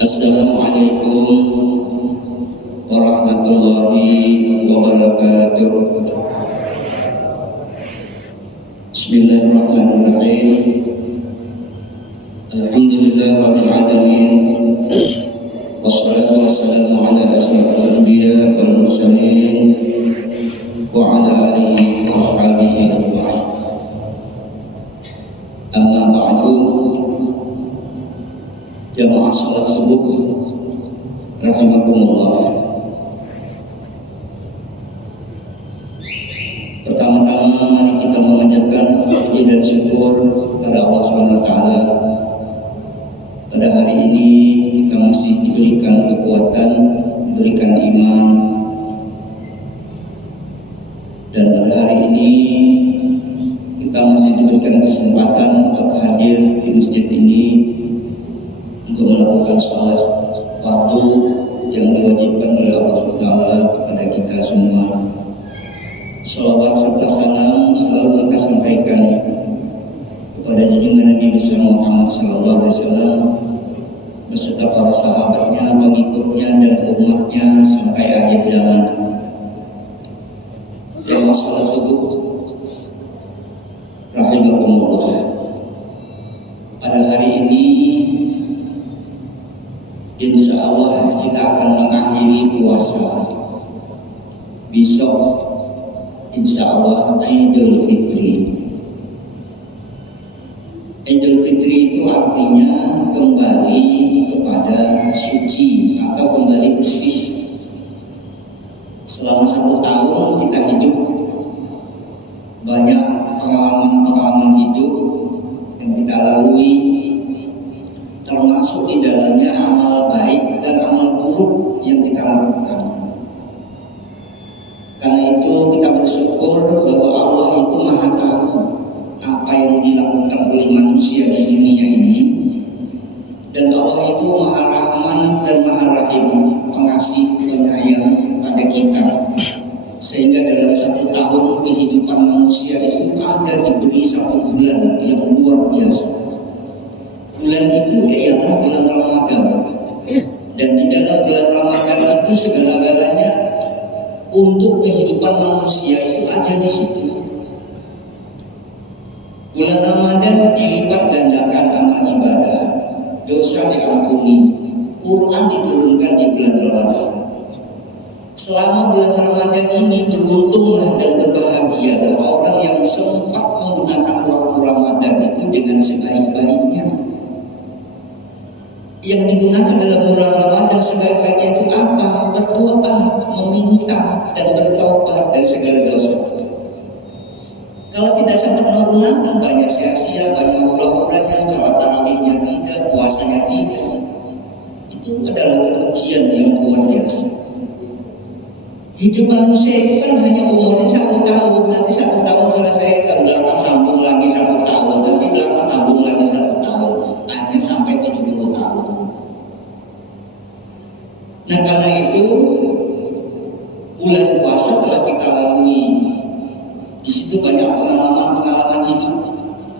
Assalamualaikum warahmatullahi wabarakatuh. Bismillahirrahmanirrahim. Alhamdulillah rabbil alamin. Wassalatu wassalamu ala asyrafil anbiya wal mursalin wa ala alihi wa ashabihi ajma'in. Amma ba'du. Jamaah salat subuh rahimakumullah. Pertama-tama mari kita memanjatkan puji dan syukur kepada Allah SWT. Pada hari ini kita masih diberikan kekuatan, diberikan iman, dan pada hari ini kita masih diberikan kesempatan untuk hadir di masjid ini untuk melakukan sholat waktu yang diwajibkan oleh Allah SWT kepada kita semua. Shalawat serta salam selalu kita sampaikan kepada junjungan Nabi besar Muhammad SAW beserta para sahabatnya, pengikutnya, dan umatnya sampai akhir zaman. Jamaah salat subuh rahimakumullah. Pada hari ini insya Allah kita akan mengakhiri puasa. Besok insya Allah Idul Fitri. Idul Fitri itu artinya kembali kepada suci atau kembali bersih. Selama 1 tahun kita hidup, banyak pengalaman-pengalaman hidup yang kita lalui, termasuk di dalamnya amal baik dan amal buruk yang kita lakukan. Karena itu kita bersyukur bahwa Allah itu Maha Tahu apa yang dilakukan oleh manusia di dunia ini, dan Allah itu Maha Rahman dan Maha Rahim, pengasih penyayang pada kita, sehingga dalam 1 tahun kehidupan manusia itu ada diberi 1 bulan yang luar biasa. Bulan itu ialah bulan Ramadan, dan di dalam bulan Ramadan itu segala-galanya untuk kehidupan manusia itu ada di situ. Bulan Ramadan dilipat gandakan amal ibadah, dosa diampuni, Quran diturunkan di bulan Ramadan. Selama bulan Ramadan ini beruntunglah dan berbahagialah orang yang sempat menggunakan waktu Ramadan itu dengan sebaik-baiknya. Yang digunakan dalam bulan Ramadan sebaik-baiknya itu apa? Berdoa, meminta, dan bertaubat dari segala dosa. Kalau tidak sempat menggunakan, banyak sia-sia, banyak hura-huranya, sholat tarawihnya tidak, puasanya tidak. Itu adalah kerugian yang luar biasa. Hidup manusia itu kan hanya umurnya 1 tahun, nanti 1 tahun selesai, dan belakang sambung lagi 1 tahun, nanti belakang sambung lagi 1 tahun, hanya sampai 70 tahun. Nah, karena itu bulan puasa telah kita lalui. Di situ banyak pengalaman-pengalaman hidup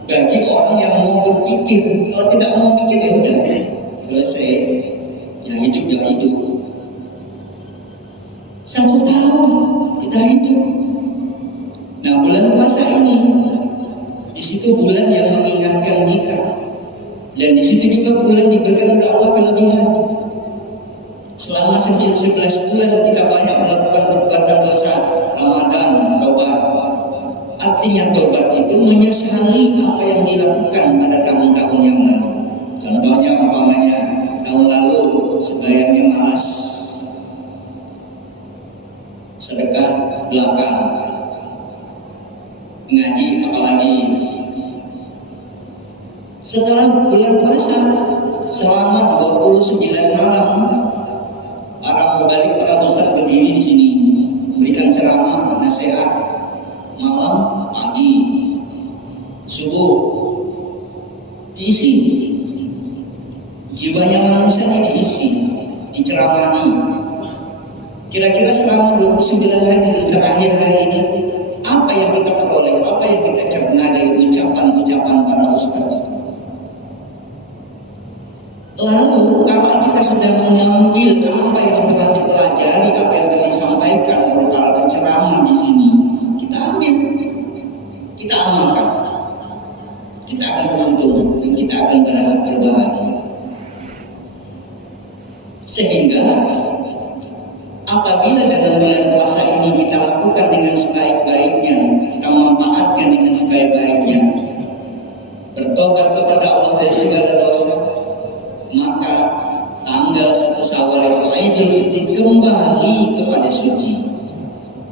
bagi orang yang mau berpikir. Kalau tidak mau pikir ya udah selesai, ya hidup ya hidup. 1 tahun kita hidup. Nah, bulan puasa ini, di situ bulan yang mengingatkan kita, dan di situ juga bulan diberikan oleh Allah kelebihan. Selama 11 bulan kita banyak melakukan perbuatan dosa. Ramadan, taubat. Artinya taubat itu menyesali apa yang dilakukan pada tahun-tahun yang lalu. Contohnya umpamanya tahun lalu sebayangnya malas, sedekah belakang, ngaji apalagi. Setelah bulan puasa selama 29 malam, para mubalik, para ustaz berdiri di sini memberikan ceramah, nasihat. Malam, pagi, subuh, diisi. Jiwanya manusia ini diisi, diceramahi. Kira-kira selama 29 hari terakhir hari ini, apa yang kita peroleh, apa yang kita cerna dari ucapan-ucapan para ustaz? Lalu kalau kita sudah mengambil apa yang telah dipelajari, apa yang telah disampaikan oleh para penceramah di sini, kita ambil, kita amalkan, kita akan beruntung dan kita akan berbahagia. Sehingga apabila dalam bulan puasa ini kita lakukan dengan sebaik-baiknya, kita manfaatkan dengan sebaik-baiknya, bertobat kepada Allah dari segala dosa, maka tanggal 1 Syawal itu Idul Fitri kembali kepada suci,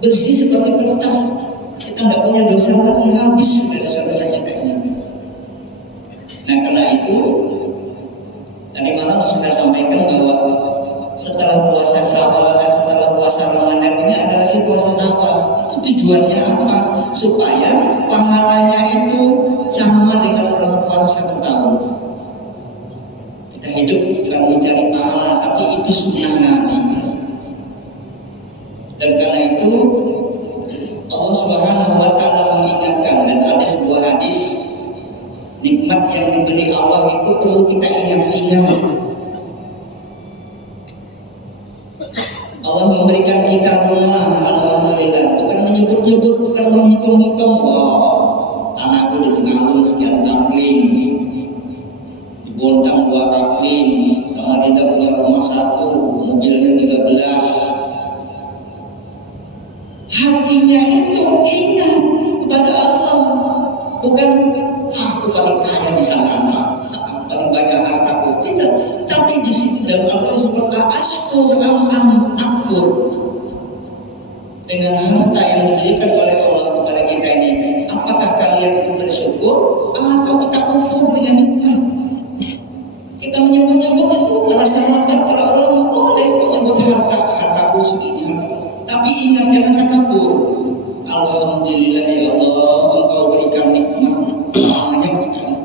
bersih seperti kertas. Kita tidak punya dosa lagi, habis sudah dosa-dosa kita ini. Nah karena itu tadi malam sudah sampaikan bahwa setelah puasa Syawal, setelah puasa Ramadan ini ada lagi puasa Syawal. Itu tujuannya apa? Supaya pahalanya itu sama dengan orang puasa 1 tahun. Kita hidup bukan mencari pahala, tapi itu sunnah Nabi. Dan karena itu Allah Subhanahu wa Ta'ala mengingatkan, dan ada sebuah hadis, nikmat yang diberi Allah itu perlu kita ingat-ingat. Allah memberikan kita rumah, alhamdulillah, bukan menyebut-nyebut, bukan menghitung-hitung. Tanahku di Tengarum sekian kapling, di Bontang 2 kapling, Samarinda punya rumah 1, mobilnya 13. Hatinya itu ingat kepada Allah, bukan aku paling kaya di sana, paling banyak hartaku, tidak. Tapi di situ dalam Allah disebut ashkur akfur, dengan harta yang diberikan oleh Allah kepada kita ini. Apakah kalian itu bersyukur atau kita kufur dengan nikmat? Kita menyebut-nyebut itu para sahabat, para ulama boleh menyebut hartaku segini, hartaku. Tapi ingat jangan takabur. Alhamdulillah ya Allah, Engkau berikan nikmat banyak sekali,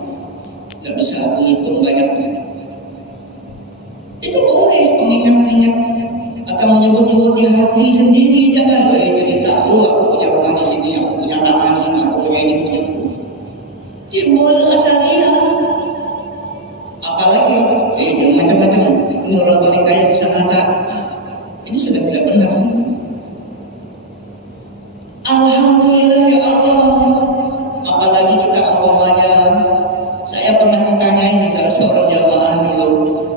tidak bisa aku hitung banyaknya. Itu boleh mengingat-ingat atau menyebut-nyebut di hati sendiri. Jangan cerita, aku punya rumah di sini, aku punya tanah di sini, aku punya ini, punya itu. Timbul asaliah. Apalagi jangan macam-macam. Ini orang paling kaya di sana. Ini sudah tidak benar. Alhamdulillah ya Allah. Apalagi kita umpamanya, saya pernah ditanya ini salah seorang jamaah dulu,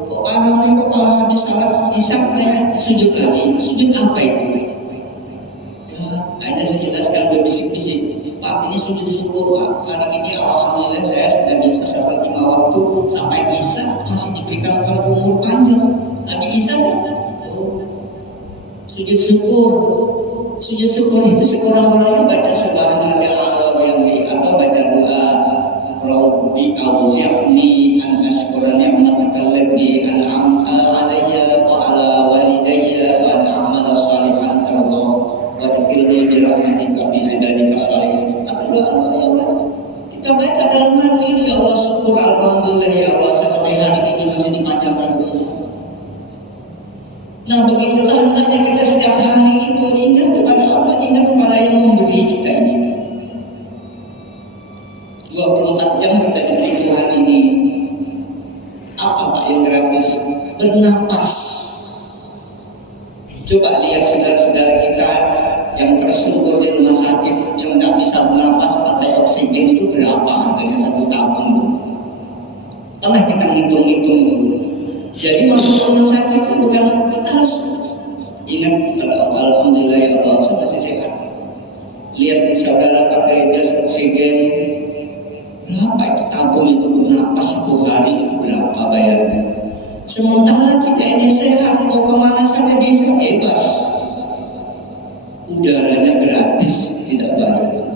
kok kok kalau habis salat isya saya sujud lagi, sujud apa itu? Ya, hanya saya jelaskan berbisik-bisik, Pak, ini sujud syukur Pak. Hari ini alhamdulillah saya sudah bisa salat 5 waktu sampai isya masih diberikan umur panjang. Nabi Isa sujud syukur. Sujud syukur itu sekurang-kurangnya baca subhanallah atau baca doa Rabbi auzi'ni an ashkura ni'mataka allati an'amta alayya wa ala walidayya wa an a'mala salihan tarda wa adkhilni bi rahmatika fi ibadika shalihin. Atau doa yang lain kita baca dalam hati, ya Allah syukur alhamdulillah ya Allah saya sampai hari ini masih dipanjangkan umur. Nah begitulah hendaknya kita setiap hari itu ingat kepada Allah, ingat kepada yang memberi kita ini. 24 jam kita diberi Tuhan ini. Apa Pak yang gratis? Bernapas. Coba lihat saudara-saudara kita yang tersungkur di rumah sakit, yang tidak bisa bernapas pakai oksigen itu berapa harganya 1 tabung? Pernah kita ngitung-ngitung itu. Jadi masuk rumah sakit itu bukan, kita harus ingat pada alhamdulillah ya Allah saya masih sehat. Lihat nih saudara pakai gas oksigen, berapa itu tabung itu bernapas 1 hari itu berapa bayarnya? Sementara kita ini sehat, mau kemana saja bisa bebas, udaranya gratis tidak bayar.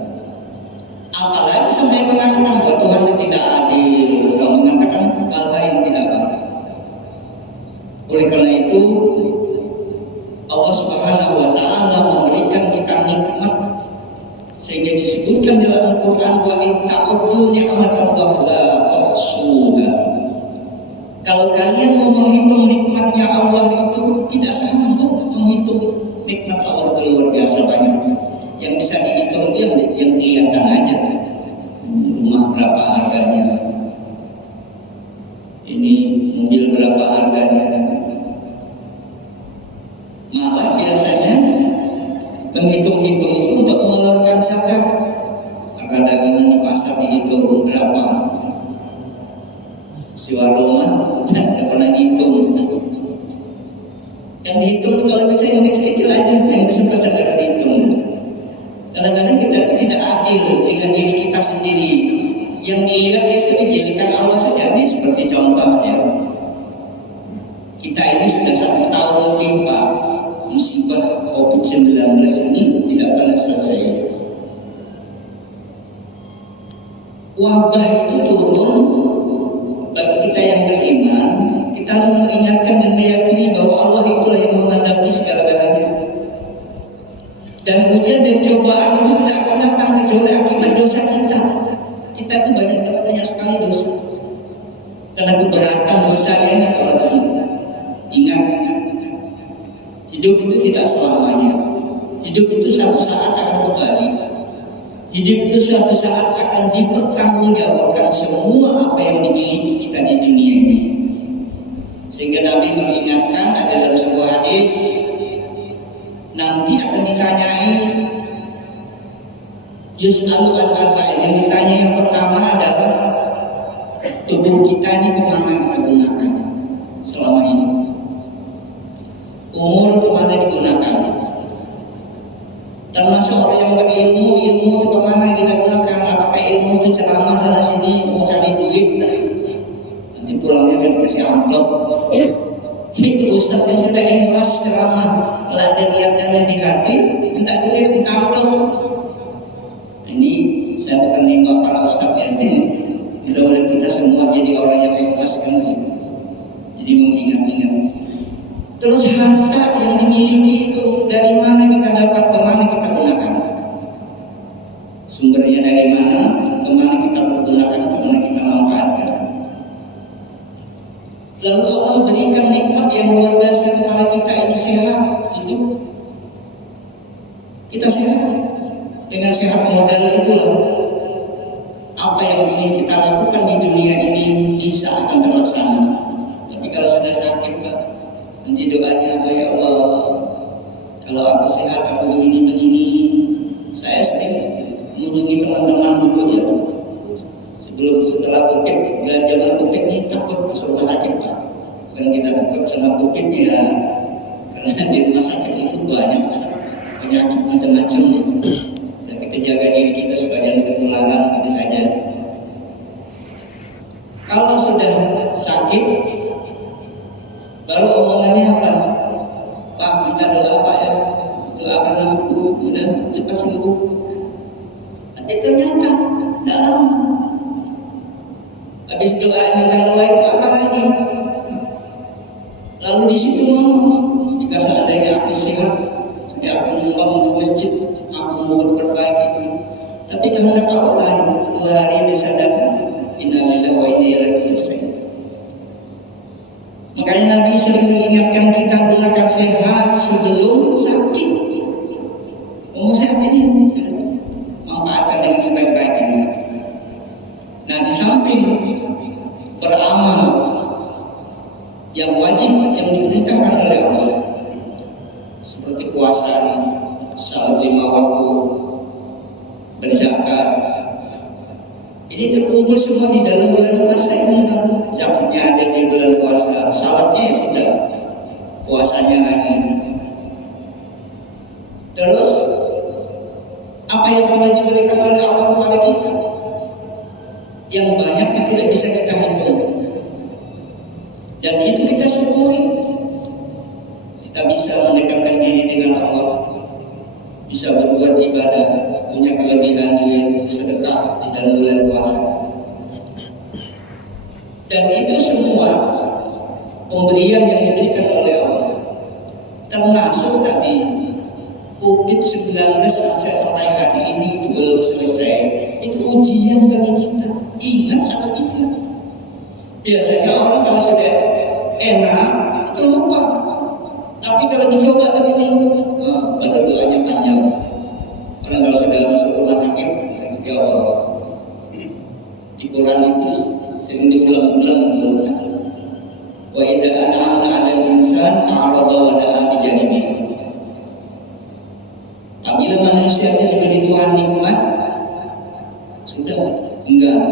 Apalagi sampai mengatakan bahwa Tuhan itu tidak adil, kalau mengatakan hal-hal yang tidak baik. Oleh karena itu Allah Subhanahu wa Ta'ala memberikan kita nikmat sehingga disebutkan dalam Al-Quran wa in ta'uddu ni'matallahi la tuhsuha. Kalau kalian mau menghitung nikmatnya Allah itu tidak sanggup menghitung nikmat Allah itu luar biasa banyaknya. Yang bisa dihitung itu yang kelihatan aja. Rumah berapa harganya? Ini mobil berapa harganya. Malah biasanya menghitung-hitung itu untuk mengeluarkan zakat. Harga dagangan di pasar dihitung berapa. Si warung tidak pernah dihitung. Yang dihitung itu kalau bisa yang kecil-kecil aja, yang besar-besar tidak dihitung. Kadang-kadang kita tidak adil dengan diri kita sendiri. Yang dilihat itu kejelekan Allah saja. Ini seperti contoh ya. Kita ini sudah 1 tahun lebih Pak, musibah COVID-19 ini tidak pernah selesai. Wabah itu turun bagi kita yang beriman. Kita harus mengingatkan dan meyakini bahwa Allah itulah yang menghadapi segala-galanya. Dan hujan dan cobaan itu tidak akan datang kecuali akibat dosa kita. Kita itu banyak sekali dosa. Karena keberatan dosanya Allah. Ingat, hidup itu tidak selamanya. Hidup itu suatu saat akan kembali. Hidup itu suatu saat akan dipertanggungjawabkan semua apa yang dimiliki kita di dunia ini. Sehingga Nabi mengingatkan dalam sebuah hadis, nanti akan ditanyai yus'alu an-arba'in. Yang ditanya yang pertama adalah tubuh kita ini kemana kita gunakan selama ini. Umur kemana digunakan. Termasuk orang yang berilmu, ilmu itu kemana kita gunakan. Apakah ilmu itu ceramah sana sini, mau cari duit, nanti pulangnya dikasih amplop. Itu ustaz yang tidak ikhlas ceramah, ada niatnya di hati, minta duit, minta amplop. Ini saya bukan nengok para ustaz ya. Mudah-mudahan kita semua jadi orang yang ikhlas kan. Jadi mengingat-ingat. Terus harta yang dimiliki itu dari mana kita dapat, kemana kita gunakan? Sumbernya dari mana, kemana kita pergunakan, kemana kita manfaatkan? Lalu Allah berikan nikmat yang luar biasa kepada kita, ini sehat, hidup. Kita sehat. Dengan sehat modal itulah apa yang ingin kita lakukan di dunia ini bisa akan terlaksana. Tapi kalau sudah sakit Pak, nanti doanya ya Allah, kalau aku sehat aku begini. Saya sering mengunjungi teman-teman dulu ya. Setelah COVID, zaman COVID ini takut masuk rumah sakit Pak. Bukan kita takut sama COVID ya, karena di rumah sakit itu banyak penyakit macam-macam gitu. Dan kita jaga diri kita supaya jangan ketularan gitu saja. Kalau sudah sakit, baru omongannya apa? Pak, minta doa Pak ya, doakan aku mudah cepat sembuh. Tapi ternyata tidak lama. Habis doa minta doa itu apa lagi? Lalu di situ ngomong, jika seandainya aku sehat, saya akan menyumbang untuk masjid, aku mau berbaik itu. Tapi kehendak Allah lain. 2 hari bisa datang. Innalillahi wa inna ilaihi raji'un. Makanya Nabi sering mengingatkan kita gunakan sehat sebelum sakit. Umur sehat ini manfaatkan dengan sebaik-baiknya. Nah, di samping beramal yang wajib yang diperintahkan oleh Allah, seperti puasa, salat 5 waktu, berzakat, ini terkumpul semua di dalam bulan puasa ini. Zakatnya ada di bulan puasa, salatnya ya sudah, puasanya lagi. Terus apa yang telah diberikan oleh Allah kepada kita, yang banyaknya tidak bisa kita hitung, dan itu kita syukuri. Kita bisa mendekatkan diri dengan Allah, bisa berbuat ibadah, punya kelebihan duit, sedekah di dalam bulan puasa. Dan itu semua pemberian yang diberikan oleh Allah. Termasuk tadi COVID-19 sampai hari ini itu belum selesai. Itu ujian bagi kita. Ingat atau tidak? Biasanya orang kalau sudah enak itu lupa. Tapi kalau dicoba begini, pada doanya panjang. Karena kalau sudah masuk rumah sakit, ya Allah, di Quran itu sering diulang-ulang itu. Wa idza an'amna 'alal insan a'rada wa na'a bi janibi. Apabila manusia itu diberi Tuhan nikmat, sudah enggak.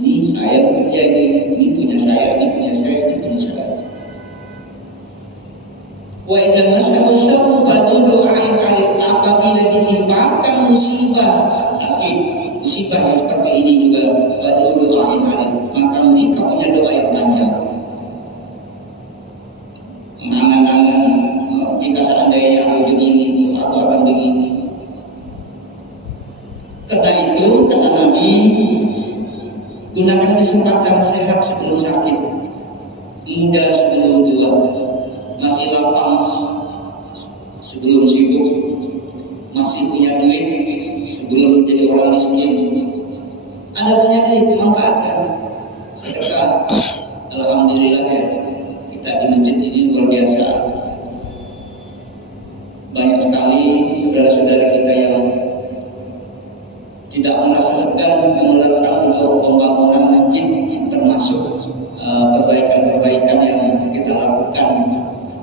Ini saya bekerja, ini punya saya, ini punya saya, ini punya saya. Wa idza massahu syarru fadhu a'in. Apabila ditimpakan musibah, sakit, musibah yang seperti ini juga fadhu a'in, maka mereka punya doa yang panjang. Mengangan-angan, jika seandainya aku begini, aku akan begini. Karena itu kata Nabi, gunakan kesempatan sehat sebelum sakit, muda sebelum tua, masih lapang sebelum sibuk, masih punya duit sebelum jadi orang miskin. Ada punya duit, manfaatkan. Sedekah, alhamdulillah ya, kita di masjid ini luar biasa. Banyak sekali saudara-saudara kita yang tidak merasa segan mengeluarkan untuk pembangunan masjid, termasuk perbaikan-perbaikan yang kita lakukan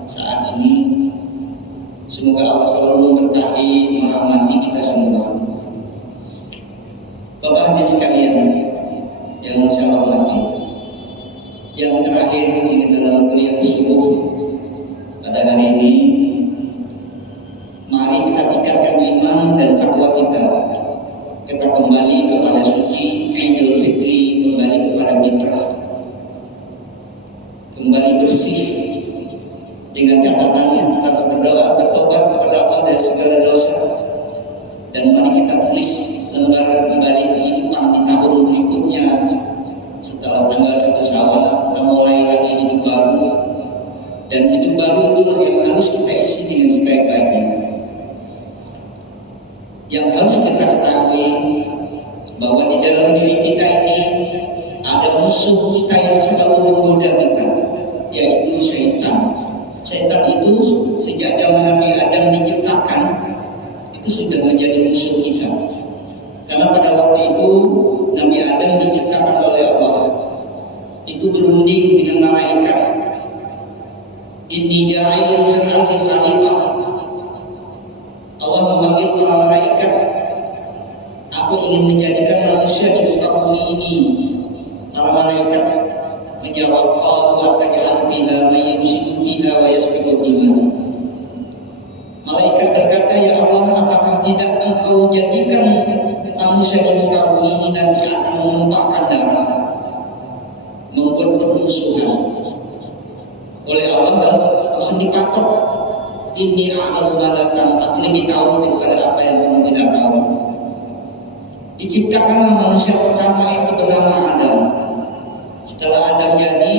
saat ini. Semoga Allah selalu memberkahi, merahmati kita semua. Bapak hadirin sekalian yang saya hormati, yang terakhir dalam kuliah subuh pada hari ini, mari kita tingkatkan iman dan takwa kita. Kita kembali kepada suci Idul Fitri, kembali kepada fitrah, kembali bersih dengan catatan kita harus berdoa, bertobat kepada Allah dari segala dosa. Dan mari kita tulis lembar kembali kehidupan di tahun berikutnya. Setelah tanggal 1 Syawal kita mulai lagi hidup baru, dan hidup baru itulah yang harus kita isi dengan sebaik-baiknya. Yang harus kita ketahui bahwa di dalam diri kita ini ada musuh kita yang selalu menggoda kita, yaitu syaitan. Syaitan itu sejak zaman Nabi Adam diciptakan itu sudah menjadi musuh kita. Karena pada waktu itu Nabi Adam diciptakan oleh Allah, itu berunding dengan malaikat. Inni ja'ilun fil ardi khalifah. Allah memanggil para malaikat, aku ingin menjadikan manusia di muka bumi ini. Para malaikat menjawab, qalu ataj'alu fiha may yufsidu fiha wa yasfiku dima. Malaikat berkata, ya Allah, apakah tidak engkau jadikan manusia di muka bumi ini nanti akan menumpahkan darah, membuat permusuhan? Oleh Allah langsung dipatok, ini a'lamu malakan, aku lebih tahu daripada apa yang kamu tidak tahu. Diciptakanlah manusia pertama itu bernama Adam. Setelah Adam jadi,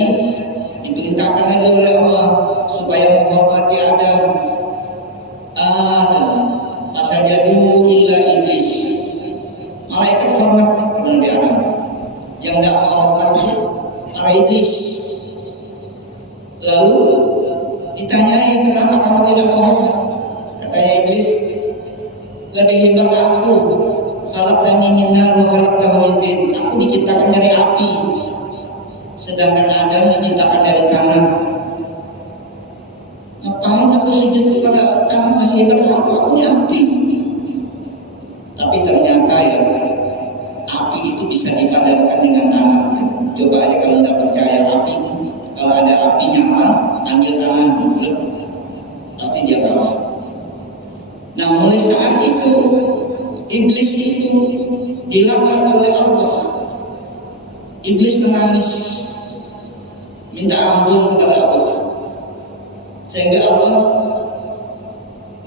diperintahkan lagi oleh Allah supaya menghormati Adam. Fasajadu illa iblis. Malaikat hormat kepada Nabi Adam. Yang tidak mau hormat para iblis. Lalu ditanyai, kenapa kamu tidak mau hormat? Katanya iblis, lebih hebat aku, khalaqtani min nar wa khalaqtahu min tin. Aku diciptakan dari api, sedangkan Adam diciptakan dari tanah. Ngapain aku sujud kepada tanah, masih hebat aku ini api. Tapi ternyata ya, api itu bisa dipadankan dengan tanah. Coba aja kalau tidak percaya api itu, kalau ada api nyala, ambil tangan, pasti dia kalah. Nah, mulai saat itu iblis itu dilaknat oleh Allah. Iblis menangis, minta ampun kepada Allah, sehingga Allah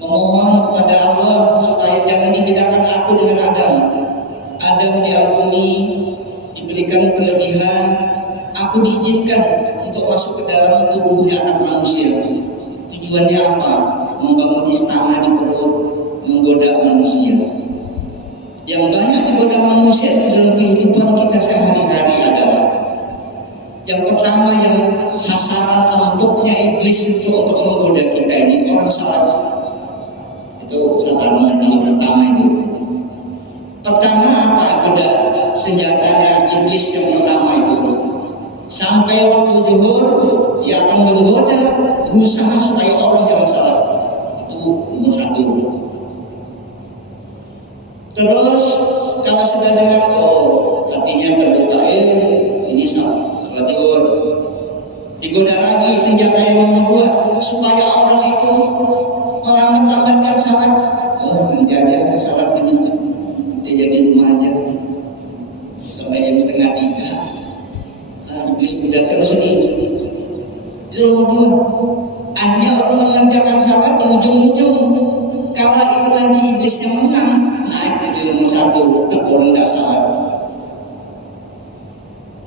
memohon kepada Allah supaya jangan dibedakan aku dengan Adam. Adam diampuni, diberikan kelebihan, aku diizinkan untuk masuk ke dalam tubuhnya anak manusia. Tujuannya apa? Membangun istana di perut, menggoda manusia. Yang banyak digoda manusia dalam kehidupan kita sehari-hari adalah, yang pertama, yang sasaran empuknya iblis itu untuk menggoda kita ini orang salat. Itu sasaran yang pertama itu. Pertama apa? Goda senjatanya iblis yang pertama itu Sampai waktu zuhur dia akan menggoda, berusaha supaya orang jangan salat. Itu nomor satu. Terus kalau sudah dengar hatinya terbuka, ini salat zuhur, digoda lagi senjata yang kedua supaya orang itu melambat-lambatkan salat. Nanti aja salat menit, nanti jadi rumah aja sampai jam setengah 3. Iblis budak terus ini. Itu nomor 2. Akhirnya orang mengerjakan salat di ujung-ujung. Kalau itu nanti iblisnya menang, naik jadi nomor 1. Orang tidak salat.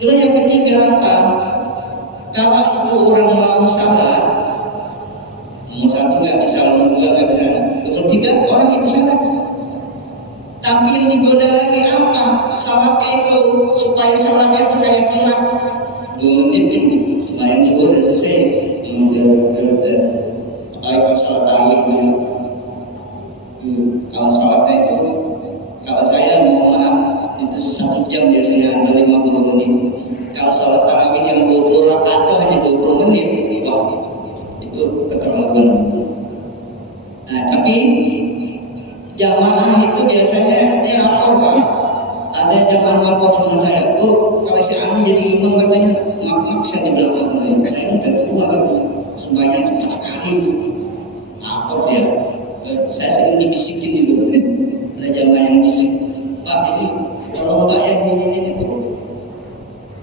Terus yang ketiga apa? Kalau itu orang mau salat, nomor 1 nggak bisa, nomor 2 nggak bisa, nomor 3 orang itu salat. Tapi yang digoda lagi apa? Salatnya itu supaya salatnya itu kayak kilat. 2 menit itu sembahyang itu udah selesai. Kalau salat tarawih itu, kalau salatnya itu, kalau saya mohon maaf itu 1 jam biasanya ada 50 menit. Kalau salat tarawih yang 20 rakaat itu hanya 20 menit. Itu keterlaluan. Nah, tapi jamaah itu biasanya dia lapor, Pak. Ada jamaah lapor sama saya, kalau si Ani jadi imam katanya, maaf saya di belakang katanya, saya ini udah tua katanya, sembahyang cepat sekali. Lapor dia, saya sering dibisikin gitu. Ada jamaah yang bisik, Pak ini tolong Pak ya ini.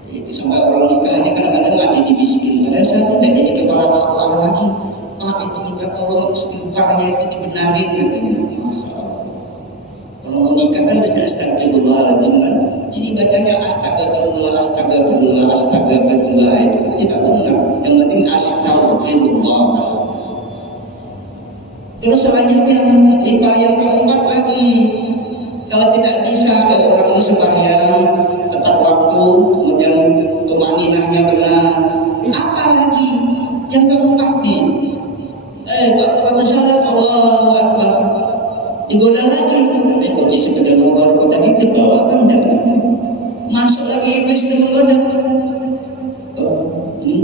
Itu sampai orang nikah aja kadang-kadang nggak dibisikin. Padahal saya tidak jadi kepala fatwa lagi. Pak itu minta tolong istighfarnya itu dibenarin katanya. Masya Allah. Kalau mau nikah kan dengan astagfirullahaladzim kan. Ini bacanya astagfirullah itu kan tidak benar. Yang penting astagfirullah. Terus selanjutnya yang keempat lagi, kalau tidak bisa orang ini sembahyang tepat waktu, kemudian tumaninahnya benar, apa lagi yang keempat nih? Kalau salat Allahu Akbar digoda lagi, kunci sepeda motor kau tadi terbawa kan dapat masuk lagi iblis itu menggoda. Ini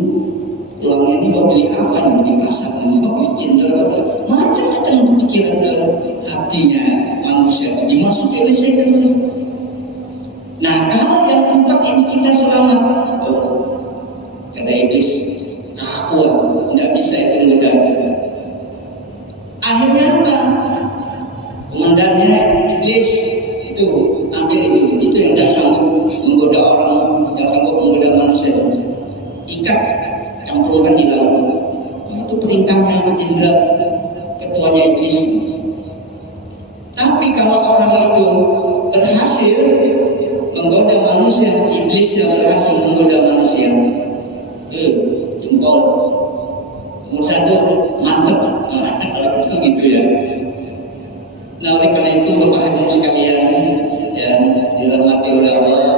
tulangnya ini mau beli apa nih di pasar, mau beli cendol apa, macam-macam pikiran dalam hatinya manusia dimasuki oleh setan. Nah kalau yang keempat ini kita selamat, kata iblis, aku tidak bisa itu menggoda. Akhirnya apa? Komandannya iblis itu ambil itu yang tidak sanggup menggoda orang, tidak sanggup menggoda manusia, ikat, campurkan di laut. Itu perintahnya jenderal ketuanya iblis. Tapi kalau orang itu berhasil menggoda manusia, iblisnya berhasil menggoda manusia, jempol nomor 1 mantep. Kalau gitu ya. Nah oleh karena itu Bapak hadirin sekalian yang dirahmati oleh Allah,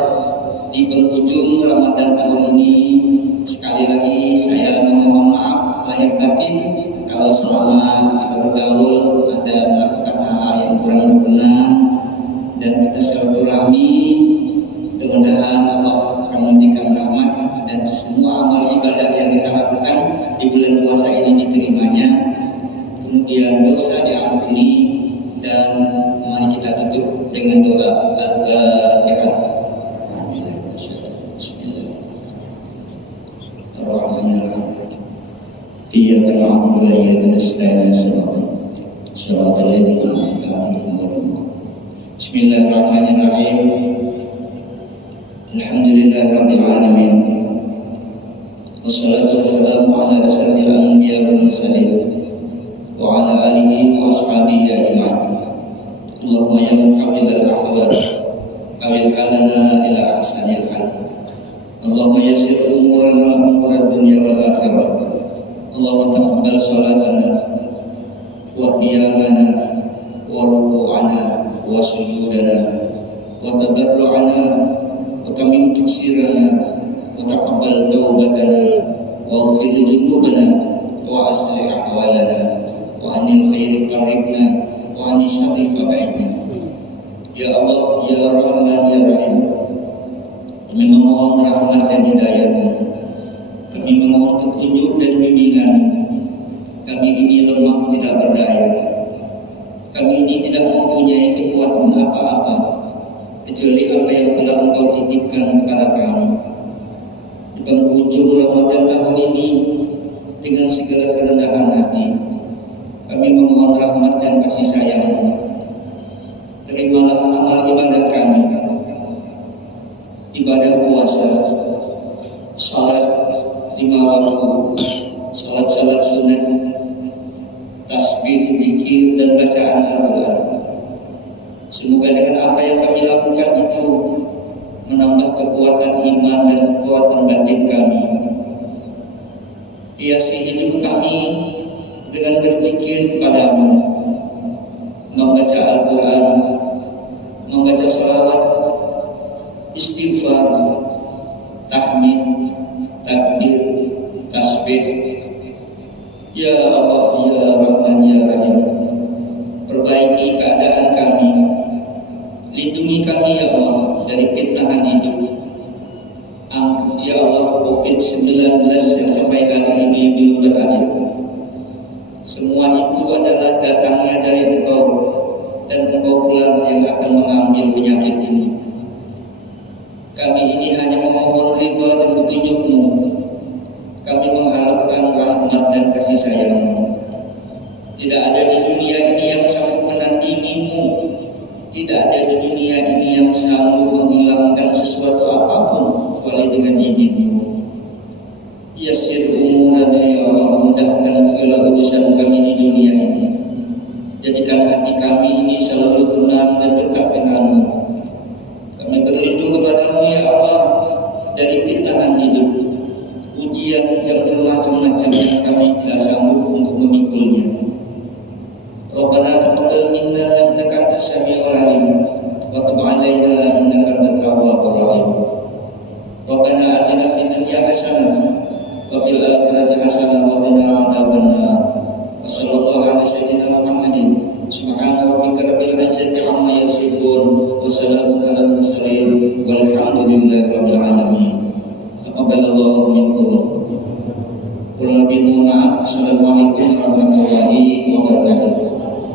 di penghujung Ramadan tahun ini sekali lagi saya memohon maaf lahir batin kalau selama kita bergaul ada melakukan hal-hal yang kurang berkenan dan kita silaturahmi. Mudah-mudahan Allah akan memberikan rahmat dan semua amal ibadah yang kita lakukan di bulan puasa ini diterimanya, kemudian dosa diampuni. Dan mari kita tutup dengan doa Al-Fatihah. Bismillahirrahmanirrahim. Iyyaka na'budu wa iyyaka nasta'in. Shiratal ladzina an'amta 'alaihim. Bismillahirrahmanirrahim. Alhamdulillahirabbil alamin. Wassalatu wassalamu ala asyrofil anbiya'i wal mursalin wa ala alihi wa ashabihi ajma'in. Allahumma ya muhammil al-ahwal awil halana ila ahsanil hal. Allahumma yassir umurana umurad dunya wal akhirah. Allahumma taqabbal salatana wa qiyamana wa ruku'ana wa sujudana wa tadarru'ana wa tamim taksirana wa taqabbal taubatana wa ghfir junubana wa aslih ahwalana wa anil khairi qaribna wa anil syarri fab'idna. Ya Allah, Ya Rahman, Ya Rahim, Kami memohon rahmat dan hidayah-Mu. Kami memohon petunjuk dan bimbingan. Kami ini lemah tidak berdaya. Kami ini tidak mempunyai kekuatan apa-apa kecuali apa yang telah Engkau titipkan kepada kami. Di penghujung Ramadan tahun ini, dengan segala kerendahan hati, kami memohon rahmat dan kasih sayang-Mu. Terimalah amal ibadah kami, ibadah puasa, salat 5 waktu, salat sunat, tasbih, zikir, dan bacaan Al-Quran. Semoga dengan apa yang kami lakukan itu menambah kekuatan iman dan kekuatan batin kami. Hiasi hidup kami dengan berzikir kepada-Mu, membaca Al-Quran, membaca salawat, istighfar, tahmid, takbir, tasbih. Ya Allah, ya Rahman, ya Rahim, perbaiki keadaan kami, lindungi kami ya Allah dari fitnahan hidup. Ya Allah, COVID-19 yang sampai hari ini belum berakhir. Semua itu adalah datangnya dari Engkau, dan Engkau pula yang akan mengambil penyakit ini. Kami ini hanya memohon ridha dan petunjuk-Mu. Kami mengharapkan rahmat dan kasih sayang-Mu. Tidak ada di dunia ini yang sanggup menandingi-Mu. Tidak ada di dunia ini yang sanggup menghilangkan sesuatu apapun kecuali dengan izin-Mu. Yassir umurana ya Allah, mudahkan segala urusan kami di dunia ini. Jadikan hati kami ini selalu tenang dan dekat dengan-Mu. Kami berlindung kepada-Mu ya Allah dari fitnahan hidup, ujian yang bermacam-macam yang kami tidak sanggup untuk memikulnya. Rabbana taqabbal minna innaka antas samiul alim wa tub 'alaina innaka antat tawwabur rahim. Rabbana atina fid dunya hasanah wa fil akhirati hasanah wa qina adzabannar. Wa sallallahu ala sayyidina Muhammadin subhana rabbika rabbil izzati 'amma yasifun wa salamun alal mursalin walhamdulillahi rabbil alamin. Taqabbalallahu minkum. Kurang lebih mohon maaf. Assalamualaikum warahmatullahi wabarakatuh.